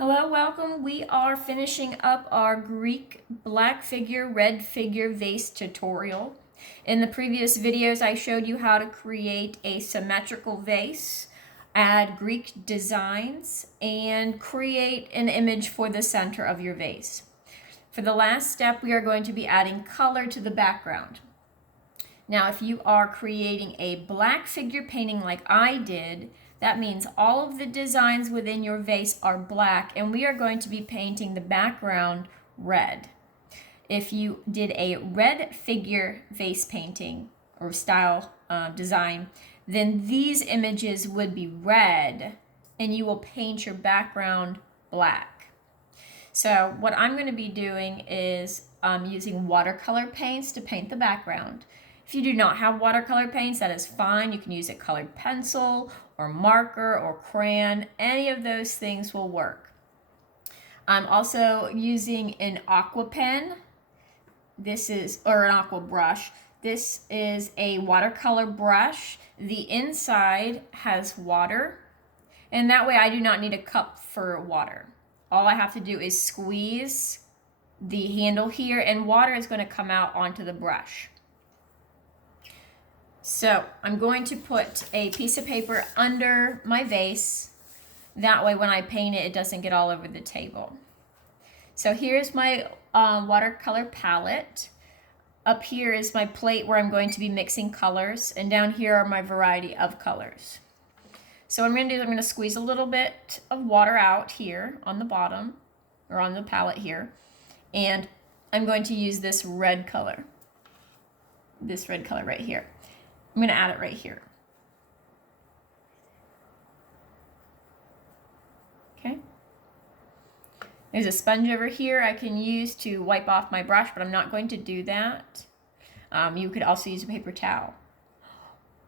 Hello, welcome. We are finishing up our Greek black figure, red figure vase tutorial. In the previous videos, I showed you how to create a symmetrical vase, add Greek designs, and create an image for the center of your vase. For the last step, we are going to be adding color to the background. Now, if you are creating a black figure painting like I did, that means all of the designs within your vase are black, and we are going to be painting the background red. If you did a red figure vase painting or style design, then these images would be red, and you will paint your background black. So what I'm going to be doing is using watercolor paints to paint the background. If you do not have watercolor paints, that is fine. You can use a colored pencil or marker or crayon. Any of those things will work. I'm also using an aqua pen. Or an aqua brush. This is a watercolor brush. The inside has water, and that way I do not need a cup for water. All I have to do is squeeze the handle here, and water is going to come out onto the brush. So I'm going to put a piece of paper under my vase. That way when I paint it, it doesn't get all over the table. So here's my watercolor palette. Up here is my plate where I'm going to be mixing colors. And down here are my variety of colors. So what I'm going to do is I'm going to squeeze a little bit of water out here on the bottom, or on the palette here. And I'm going to use this red color. This red color right here. I'm going to add it right here. Okay. There's a sponge over here I can use to wipe off my brush, but I'm not going to do that. You could also use a paper towel.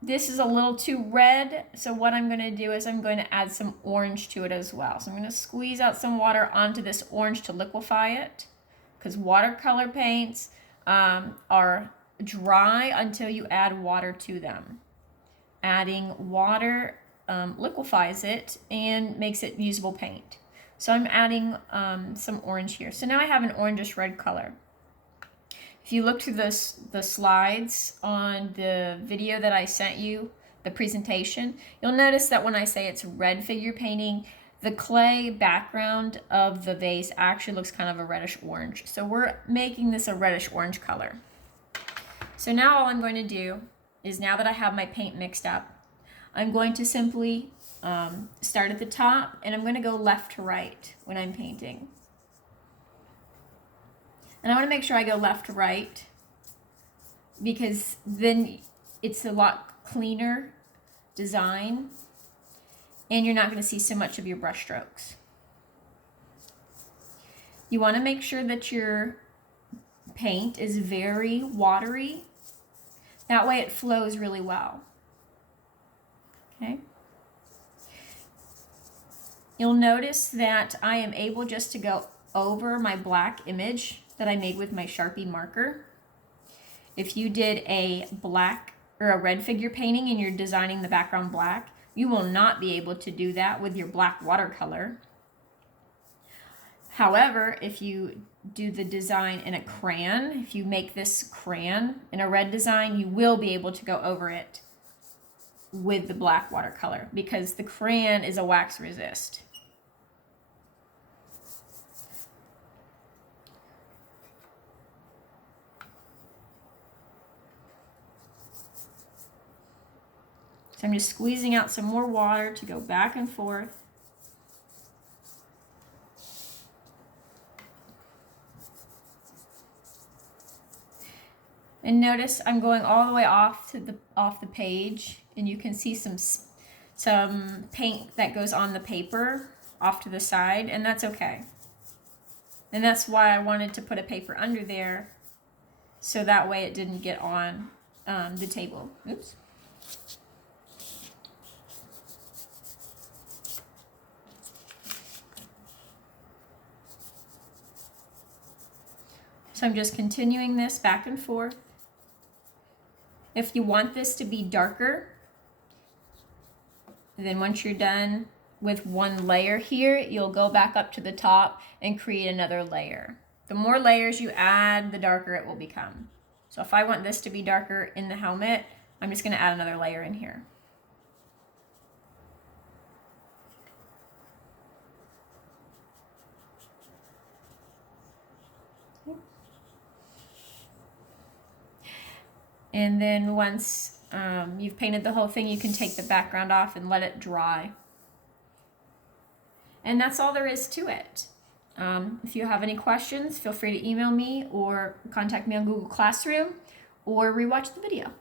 This is a little too red, so what I'm going to do is I'm going to add some orange to it as well. So I'm going to squeeze out some water onto this orange to liquefy it, because watercolor paints are dry until you add water to them. Adding water liquefies it and makes it usable paint. So I'm adding some orange here. So now I have an orangish red color. If you look through the slides on the video that I sent you, the presentation, you'll notice that when I say it's red figure painting, the clay background of the vase actually looks kind of a reddish orange. So we're making this a reddish orange color. So now all I'm going to do is, now that I have my paint mixed up, I'm going to simply start at the top, and I'm going to go left to right when I'm painting. And I want to make sure I go left to right, because then it's a lot cleaner design, and you're not going to see so much of your brush strokes. You want to make sure that your paint is very watery. That way it flows really well. Okay. You'll notice that I am able just to go over my black image that I made with my Sharpie marker. If you did a black or a red figure painting and you're designing the background black, you will not be able to do that with your black watercolor. However, if you do the design in a crayon, if you make this crayon in a red design, you will be able to go over it with the black watercolor, because the crayon is a wax resist. So I'm just squeezing out some more water to go back and forth. And notice I'm going all the way off the page, and you can see some paint that goes on the paper off to the side, and that's okay. And that's why I wanted to put a paper under there, so that way it didn't get on the table. Oops. So I'm just continuing this back and forth. If you want this to be darker, then once you're done with one layer here, you'll go back up to the top and create another layer. The more layers you add, the darker it will become. So if I want this to be darker in the helmet, I'm just going to add another layer in here. And then once you've painted the whole thing, you can take the background off and let it dry. And that's all there is to it. If you have any questions, feel free to email me or contact me on Google Classroom or rewatch the video.